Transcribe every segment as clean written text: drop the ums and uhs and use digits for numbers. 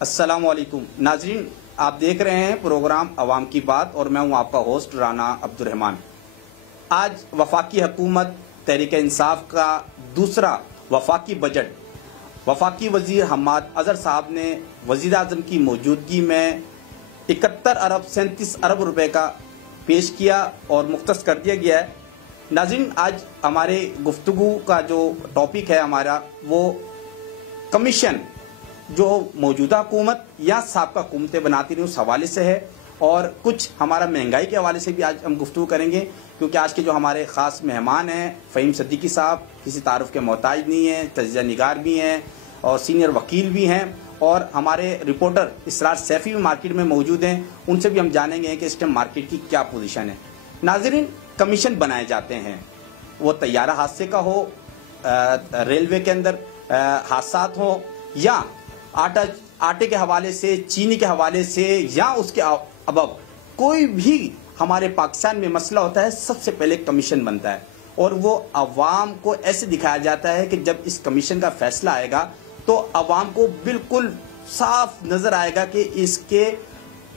अस्सलामुअलैकुम नाजरीन, आप देख रहे हैं प्रोग्राम अवाम की बात और मैं हूं आपका होस्ट राना अब्दुर्रहमान। आज वफाकी हुकूमत तहरीक इंसाफ का दूसरा वफाकी बजट वफाकी वजीर हम्माद अजहर साहब ने वजीर आज़म की मौजूदगी में 71 अरब 37 अरब रुपए का पेश किया और मुख्तस कर दिया गया है। नाज़रीन, आज हमारे गुफ्तगू का जो टॉपिक है हमारा वो कमीशन जो मौजूदा हुकूमत या साबका हुकूमतें बनाती रही उस हवाले से है और कुछ हमारा महंगाई के हवाले से भी आज हम गुफ्तगू करेंगे, क्योंकि आज के जो हमारे ख़ास मेहमान हैं फ़हीम सिद्दीकी साहब किसी तारुफ के मोहताज नहीं हैं, तजिया निगार भी हैं और सीनियर वकील भी हैं और हमारे रिपोर्टर इसरार सैफ़ी भी मार्केट में मौजूद हैं। उनसे भी हम जानेंगे कि इस टाइम मार्केट की क्या पोजीशन है। नाज़रीन, कमीशन बनाए जाते हैं, वो तैयारा हादसे का हो, रेलवे के अंदर हादसात हो या आटे के हवाले से, चीनी के हवाले से या उसके अबव कोई भी हमारे पाकिस्तान में मसला होता है, सबसे पहले कमीशन बनता है और वो अवाम को ऐसे दिखाया जाता है कि जब इस कमीशन का फैसला आएगा तो अवाम को बिल्कुल साफ नजर आएगा कि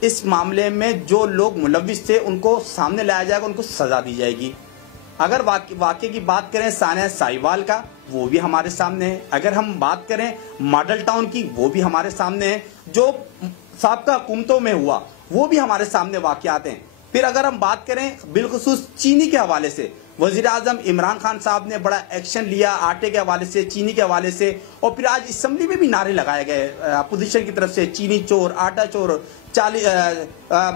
इस मामले में जो लोग मुलविस थे उनको सामने लाया जाएगा, उनको सजा दी जाएगी। अगर वाक़े की बात करें सानिया साहिवाल का, वो भी हमारे सामने है। अगर हम बात करें मॉडल टाउन की, वो भी हमारे सामने है। जो साबका हुकूमतों में हुआ वो भी हमारे सामने वाक़यात हैं। फिर अगर हम बात करें बिलखुसूस चीनी के हवाले से, वज़ीर आज़म इमरान खान साहब ने बड़ा एक्शन लिया आटे के हवाले से, चीनी के हवाले से, और फिर आज असम्बली में भी नारे लगाए गए अपोजिशन की तरफ से, चीनी चोर, आटा चोर,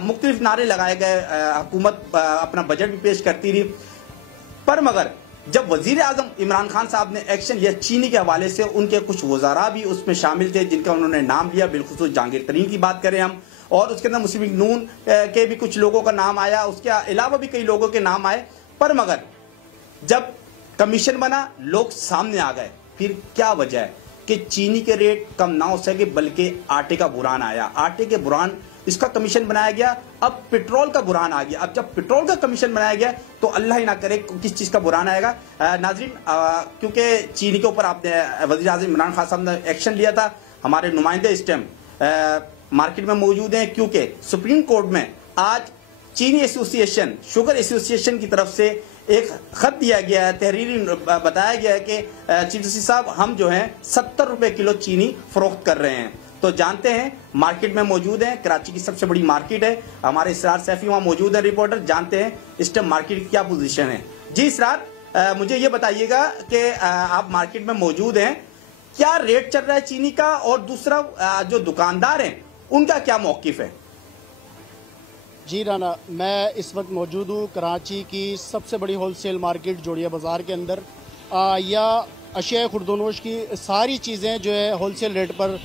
मुख्तलिफ नारे लगाए गए। हुकूमत अपना बजट भी पेश करती रही, पर मगर जब वजीर आज़म इमरान खान साहब ने एक्शन लिया चीनी के हवाले से, उनके कुछ वज़ारा भी उसमें शामिल थे जिनका उन्होंने नाम लिया। बिलखुसूस जहांगीर तरीन की बात करें हम, और उसके अंदर मुस्लिम लीग नून के भी कुछ लोगों का नाम आया, उसके अलावा भी कई लोगों के नाम आए। पर मगर जब कमीशन बना, लोग सामने आ गए। फिर क्या वजह है कि चीनी के रेट कम ना हो सके बल्कि आटे का बुरान आया, आटे के बुरान इसका कमीशन बनाया गया। अब पेट्रोल का बुरान आ गया। अब जब पेट्रोल का कमीशन बनाया गया तो अल्लाह ही ना करे किस चीज़ का बुरान आएगा। नाजरीन, क्योंकि चीनी के ऊपर आपने वज़ीर आज़म इमरान खान साहब ने एक्शन लिया था, हमारे नुमाइंदे इस टाइम मार्केट में मौजूद हैं, क्योंकि सुप्रीम कोर्ट में आज चीनी एसोसिएशन, शुगर एसोसिएशन की तरफ से एक खत दिया गया है, तहरीरी बताया गया है कि चीफ जस्टिस साहब, हम जो हैं 70 रुपए किलो चीनी फरोख्त कर रहे हैं। तो जानते हैं, मार्केट में मौजूद हैं, कराची की सबसे बड़ी मार्केट है, हमारे इसरार सैफी वहाँ मौजूद है, रिपोर्टर, जानते हैं इस टाइम मार्केट की क्या पोजीशन है। जी इसरार, मुझे ये बताइएगा कि आप मार्केट में मौजूद हैं, क्या रेट चल रहा है चीनी का, और दूसरा जो दुकानदार हैं उनका क्या मौकिफ है? जी राना, मैं इस वक्त मौजूद हूँ कराची की सबसे बड़ी होलसेल मार्केट जोड़िया बाज़ार के अंदर। या अशिया खुर्दोनोश की सारी चीज़ें जो है होलसेल रेट पर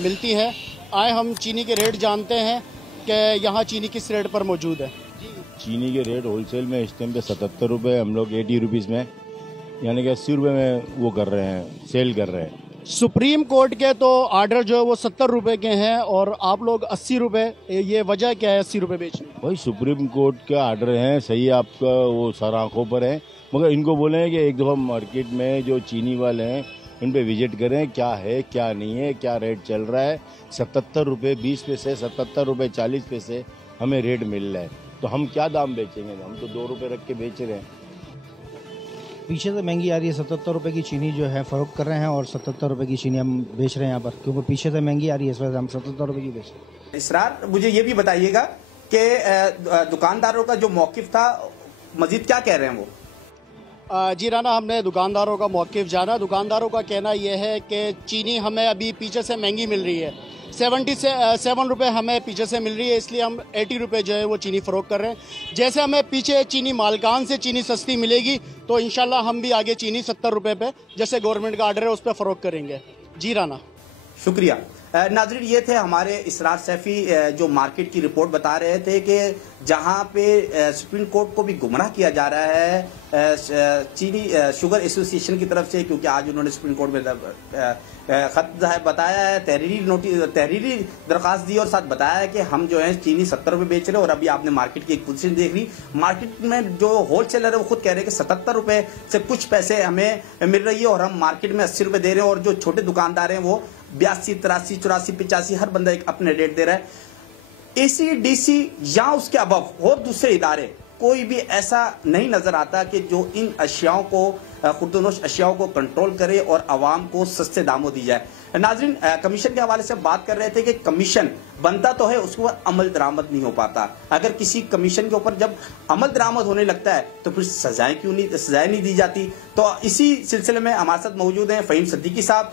मिलती हैं। आए हम चीनी के रेट जानते हैं कि यहाँ चीनी किस रेट पर मौजूद है। चीनी के रेट होलसेल में इस टाइम पे 77 रुपये, हम लोग 80 रुपीज़ में, यानी कि 80 रुपये में वो कर रहे हैं, सेल कर रहे हैं। सुप्रीम कोर्ट के तो आर्डर जो है वो 70 रुपये के हैं और आप लोग 80 रुपये, ये वजह क्या है 80 रुपये बेचने? भाई सुप्रीम कोर्ट के आर्डर हैं, सही, आपका वो सारा आंखों पर है, मगर इनको बोलें कि एक दफ़ा मार्केट में जो चीनी वाले हैं इन पे विजिट करें, क्या है क्या नहीं है, क्या रेट चल रहा है। 77 रुपये 20 पैसे, 77 रुपये 40 पैसे हमें रेट मिल रहा है, तो हम क्या दाम बेचेंगे? हम तो 2 रुपये रख के बेच रहे हैं। पीछे से महंगी आ रही है, 77 रुपये की चीनी जो है फरोख्त कर रहे हैं और 77 रुपये की चीनी हम बेच रहे हैं यहाँ पर, क्योंकि पीछे से महंगी आ रही है, इस वजह से हम 77 रुपये की बेच रहे हैं। इसरार, मुझे ये भी बताइएगा कि दुकानदारों का जो मौकिफ था, मजीद क्या कह रहे हैं वो? जी राना, हमने दुकानदारों का मौकिफ जाना। दुकानदारों का कहना यह है कि चीनी हमें अभी पीछे से महंगी मिल रही है, 77 रुपये हमें पीछे से मिल रही है, इसलिए हम 80 रुपये जो है वो चीनी फ़रोख्त कर रहे हैं। जैसे हमें पीछे चीनी मालकान से चीनी सस्ती मिलेगी तो इंशाल्लाह हम भी आगे चीनी 70 रुपये पे, जैसे गवर्नमेंट का आर्डर है, उस पर फ़रोख्त करेंगे। जी राना, शुक्रिया। नाजरीन, ये थे हमारे इसरार सैफी जो मार्केट की रिपोर्ट बता रहे थे कि जहां पे सुप्रीम कोर्ट को भी गुमराह किया जा रहा है चीनी शुगर एसोसिएशन की तरफ से, क्योंकि आज उन्होंने सुप्रीम कोर्ट में खत बताया है, तहरीरी दरख्वास्त दी और साथ बताया है कि हम जो है चीनी 70 रुपये बेच रहे हैं। और अभी आपने मार्केट की एक पोजीशन देख ली, मार्केट में जो होलसेलर है वो खुद कह रहे हैं कि 77 रुपये से कुछ पैसे हमें मिल रही है और हम मार्केट में 80 रुपये दे रहे हैं, और जो छोटे दुकानदार हैं वो 82, 83, 84, 85 हर बंदा एक अपने रेट दे रहा है। ACDC या उसके अबव और दूसरे इदारे कोई भी ऐसा नहीं नजर आता कि जो इन अशियाओं को, खुर्दनोश अशियाओं को कंट्रोल करे और आवाम को सस्ते दामों दी जाए। नाजरीन, कमीशन के हवाले से बात कर रहे थे कि कमीशन बनता तो है, उसके ऊपर अमल दरामद नहीं हो पाता। अगर किसी कमीशन के ऊपर जब अमल दरामद होने लगता है तो फिर सजाएं नहीं दी जाती। तो इसी सिलसिले में हमारे साथ मौजूद हैं फ़हीम सिद्दीकी साहब।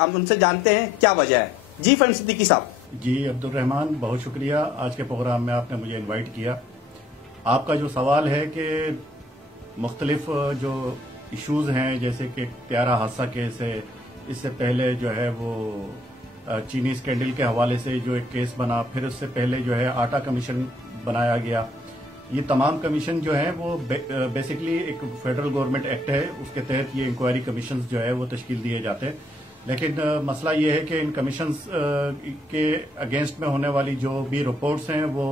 हम उनसे जानते हैं क्या वजह है। जी फ़हीम सिद्दीकी साहब। जी अब्दुल रहमान, बहुत शुक्रिया आज के प्रोग्राम में आपने मुझे इनवाइट किया। आपका जो सवाल है कि मुख्तलिफ जो इश्यूज़ हैं, जैसे कि प्यारा हादसा केस है, इससे पहले जो है वो चीनी स्कैंडल के हवाले से जो एक केस बना, फिर उससे पहले जो है आटा कमीशन बनाया गया। ये तमाम कमीशन जो है वो बेसिकली एक फेडरल गवर्नमेंट एक्ट है, उसके तहत ये इंक्वायरी कमीशन जो है वो तश्कील दिए जाते हैं। लेकिन मसला ये है कि इन कमीशंस के अगेंस्ट में होने वाली जो भी रिपोर्ट्स हैं वो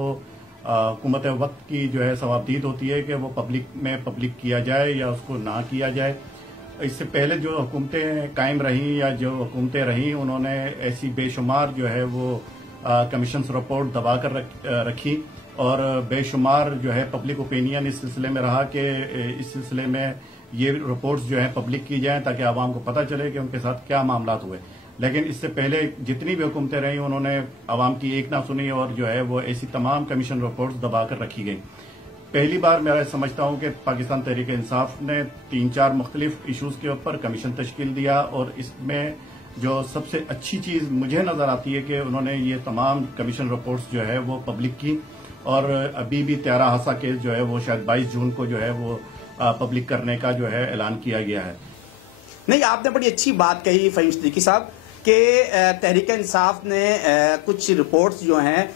हुकूमत वक्त की जो है सवाबदीद होती है कि वो पब्लिक किया जाए या उसको ना किया जाए। इससे पहले जो हुकूमतें कायम रहीं या जो हुकूमतें रहीं, उन्होंने ऐसी बेशुमार जो है वो कमीशंस रिपोर्ट दबा कर रखी और बेशुमार जो है पब्लिक ओपिनियन इस सिलसिले में रहा कि इस सिलसिले में ये रिपोर्ट्स जो है पब्लिक की जाएं ताकि आवाम को पता चले कि उनके साथ क्या मामलात हुए। लेकिन इससे पहले जितनी भी हुकूमतें रहीं, उन्होंने आवाम की एक ना सुनी और जो है वो ऐसी तमाम कमीशन रिपोर्ट्स दबा कर रखी गई। पहली बार मैं समझता हूं कि पाकिस्तान तहरीक इंसाफ ने 3-4 मुख्तलिफ इशूज के ऊपर कमीशन तश्कील दिया और इसमें जो सबसे अच्छी चीज मुझे नजर आती है कि उन्होंने ये तमाम कमीशन रिपोर्ट्स जो है वो पब्लिक की। और अभी भी त्यारा हादसा केस जो है वो शायद 22 जून को जो है वो पब्लिक करने का जो है ऐलान किया गया है। नहीं, आपने बड़ी अच्छी बात कही फ़हीम सिद्दीकी साहब कि तहरीक इंसाफ ने कुछ रिपोर्ट्स जो हैं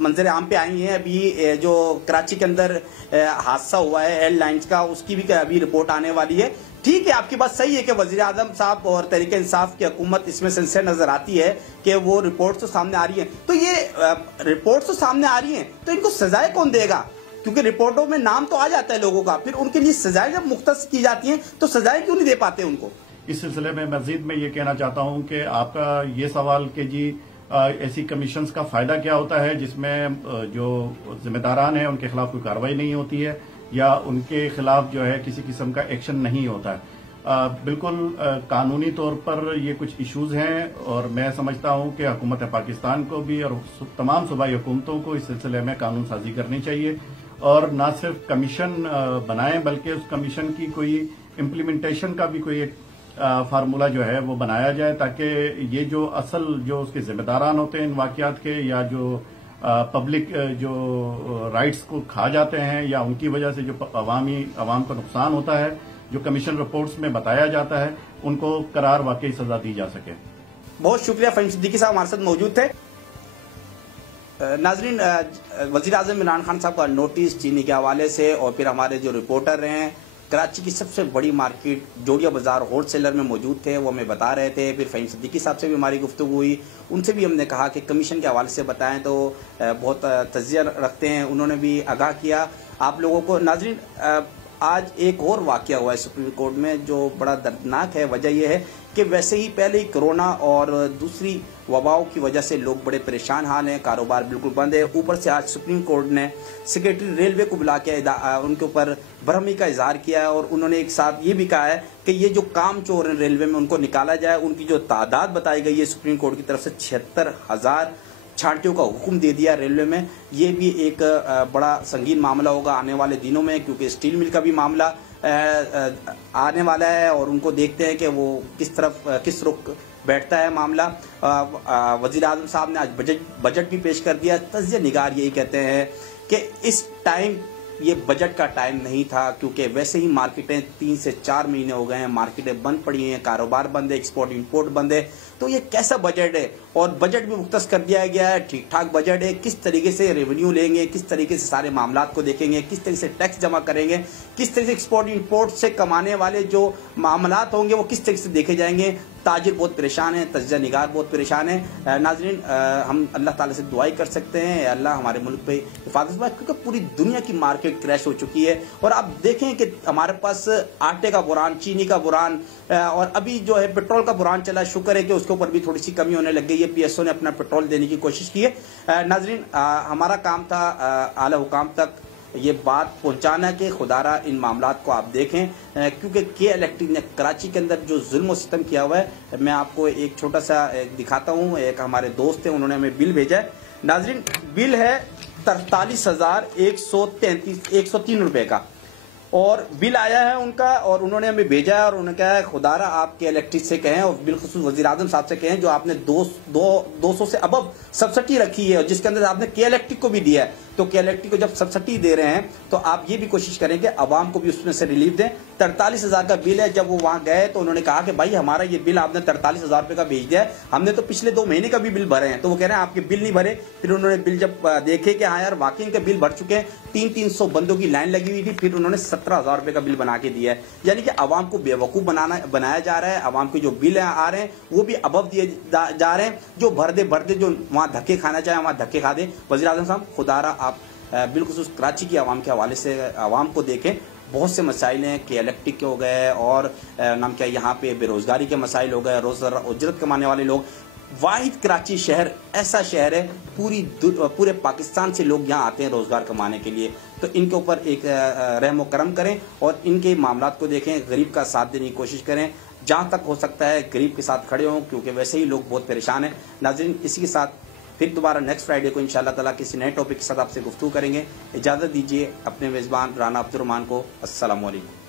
मंजर आम पे आई हैं। अभी जो कराची के अंदर हादसा हुआ है एयरलाइंस का, उसकी भी अभी रिपोर्ट आने वाली है। ठीक है, आपकी बात सही है कि वजीर आजम साहब और तहरीक इंसाफ की हुकूमत इसमें सिंसियर नजर आती है कि वो रिपोर्ट्स तो सामने आ रही हैं। तो ये रिपोर्ट्स तो सामने आ रही हैं, तो इनको सजाएं कौन देगा? क्योंकि रिपोर्टों में नाम तो आ जाता है लोगों का, फिर उनके लिए सजाएं जब मुख्तस की जाती हैं तो सजाएं क्यों नहीं दे पाते उनको? इस सिलसिले में मजीद मैं ये कहना चाहता हूं कि आपका ये सवाल कि जी ऐसी कमीशंस का फायदा क्या होता है जिसमें जो जिम्मेदारान हैं उनके खिलाफ कोई कार्रवाई नहीं होती है या उनके खिलाफ जो है किसी किस्म का एक्शन नहीं होता है। बिल्कुल कानूनी तौर पर ये कुछ इश्यूज हैं और मैं समझता हूं कि हुकूमत पाकिस्तान को भी और तमाम सूबाई हुकूमतों को इस सिलसिले में कानून साजी करनी चाहिए और न सिर्फ कमीशन बनाएं बल्कि उस कमीशन की कोई इम्प्लीमेंटेशन का भी कोई एक फार्मूला जो है वो बनाया जाए ताकि ये जो असल जो उसके जिम्मेदारान होते हैं इन वाकयात के या जो पब्लिक जो राइट्स को खा जाते हैं या उनकी वजह से जो आवाम को नुकसान होता है जो कमीशन रिपोर्ट्स में बताया जाता है उनको करार वाकई सजा दी जा सके। बहुत शुक्रिया, फ़हीम सिद्दीकी साहब हमारे साथ मौजूद थे। नाजरीन, वजीर आज़म इमरान खान साहब का नोटिस चीनी के हवाले से और फिर हमारे जो रिपोर्टर हैं कराची की सबसे बड़ी मार्केट जोड़िया बाजार होलसेलर में मौजूद थे, वो हमें बता रहे थे। फिर फ़हीम सिद्दीकी साहब से भी हमारी गुफ्तगू हुई, उनसे भी हमने कहा कि कमीशन के हवाले से बताएं तो बहुत तज्जिया रखते हैं, उन्होंने भी आगाह किया आप लोगों को। नाजरीन, आज एक और वाक़या हुआ है सुप्रीम कोर्ट में जो बड़ा दर्दनाक है। वजह यह है कि वैसे ही पहले ही कोरोना और दूसरी वबाओं की वजह से लोग बड़े परेशान हाल हैं, कारोबार बिल्कुल बंद है। ऊपर से आज सुप्रीम कोर्ट ने सेक्रेटरी रेलवे को बुला के उनके ऊपर बरहमी का इजहार किया है और उन्होंने एक साथ ये भी कहा है कि ये जो काम चोर हैं रेलवे में उनको निकाला जाए। उनकी जो तादाद बताई गई है सुप्रीम कोर्ट की तरफ से 76,000 छांटियों का हुक्म दे दिया रेलवे में। ये भी एक बड़ा संगीन मामला होगा आने वाले दिनों में, क्योंकि स्टील मिल का भी मामला आने वाला है और उनको देखते हैं कि वो किस रुख बैठता है मामला। वजीर आज़म साहब ने आज बजट भी पेश कर दिया। तज्जिया निगार यही कहते हैं कि इस टाइम ये बजट का टाइम नहीं था, क्योंकि वैसे ही मार्केटें 3 से 4 महीने हो गए हैं, मार्केटें बंद पड़ी हैं, कारोबार बंद है, एक्सपोर्ट इंपोर्ट बंद है, तो ये कैसा बजट है? और बजट भी मुख्तस कर दिया गया है, ठीक ठाक बजट है। किस तरीके से रेवेन्यू लेंगे, किस तरीके से सारे मामलात को देखेंगे, किस तरीके से टैक्स जमा करेंगे, किस तरीके से एक्सपोर्ट इंपोर्ट से कमाने वाले जो मामलात होंगे वो किस तरीके से देखे जाएंगे। ताजिर बहुत परेशान है, तज्जा निगार बहुत परेशान है। नाजरीन, हम अल्लाह ताला से दुआई कर सकते हैं, अल्लाह हमारे मुल्क पे हिफाजत पाए, क्योंकि पूरी दुनिया की मार्केट क्रैश हो चुकी है। और आप देखें कि हमारे पास आटे का बुरान, चीनी का बुरान और अभी जो है पेट्रोल का बुरान चला। शुक्र है कि उसके ऊपर भी थोड़ी सी कमी होने लग गई है। PSO ने अपना पेट्रोल देने की कोशिश की है। नाजरीन, हमारा काम था आला हुकाम तक ये बात पहुंचाना कि खुदारा इन मामलात को आप देखें, क्योंकि के इलेक्ट्रिक ने कराची के अंदर जो जुल्म सितम किया हुआ है, मैं आपको एक छोटा सा दिखाता हूं। एक हमारे दोस्त हैं, उन्होंने हमें बिल भेजा है। नाजरीन, बिल है 43,103 रुपए का और बिल आया है उनका, और उन्होंने हमें भेजा है और उन्होंने कहा है खुदारा आपके इलेक्ट्रिक से कहें और बिलखुसूस वज़ीर आज़म साहब से कहें जो आपने 200 से अबव सब्सिडी रखी है और जिसके अंदर आपने के इलेक्ट्रिक को भी दिया है, तो के इलेक्ट्रिक को जब सब्सिडी दे रहे हैं तो आप ये भी कोशिश करें कि आवाम को भी उसमें से रिलीफ दें। 43,000 का बिल है। जब वो वहां गए तो उन्होंने कहा कि भाई हमारा ये बिल आपने 43,000 रुपए का भेज दिया है, हमने तो पिछले 2 महीने का भी बिल भरे हैं। तो वो कह रहे हैं आपके बिल नहीं भरे। फिर उन्होंने बिल जब देखे कि हाँ यार वाकई इनके बिल भर चुके हैं, 300 बंदों की लाइन लगी हुई थी, फिर उन्होंने 17,000 रुपए का बिल बना के दिया है। यानी कि आवाम को बेवकूफ बनाया जा रहा है। आवाम के जो बिल आ रहे हैं वो भी अबव दिए जा रहे हैं। जो भर दे जो वहां धक्के खाना चाहे वहां धक्के खा दे। वज़ीर आज़म साहब, खुदारा आप बिलखुसूस कराची की आवाम के हवाले से आवाम को देखें। बहुत से मसाइल हैं कि इलेक्ट्रिक के हो गए और नाम क्या यहाँ पे बेरोजगारी के मसाइल हो गए, रोज़गार उजरत कमाने वाले लोग। वाहिद कराची शहर ऐसा शहर है, पूरे पाकिस्तान से लोग यहाँ आते हैं रोज़गार कमाने के लिए। तो इनके ऊपर एक रहम करम करें और इनके मामलात को देखें, गरीब का साथ देने की कोशिश करें। जहाँ तक हो सकता है गरीब के साथ खड़े हों, क्योंकि वैसे ही लोग बहुत परेशान हैं। नाज़रीन, इसी के साथ फिर दोबारा नेक्स्ट फ्राइडे को इंशाअल्लाह ताला किसी नए टॉपिक के साथ आपसे गुफ्तगू करेंगे। इजाज़त दीजिए अपने मेज़बान राना अब्दुर्रहमान को। अस्सलाम वालेकुम।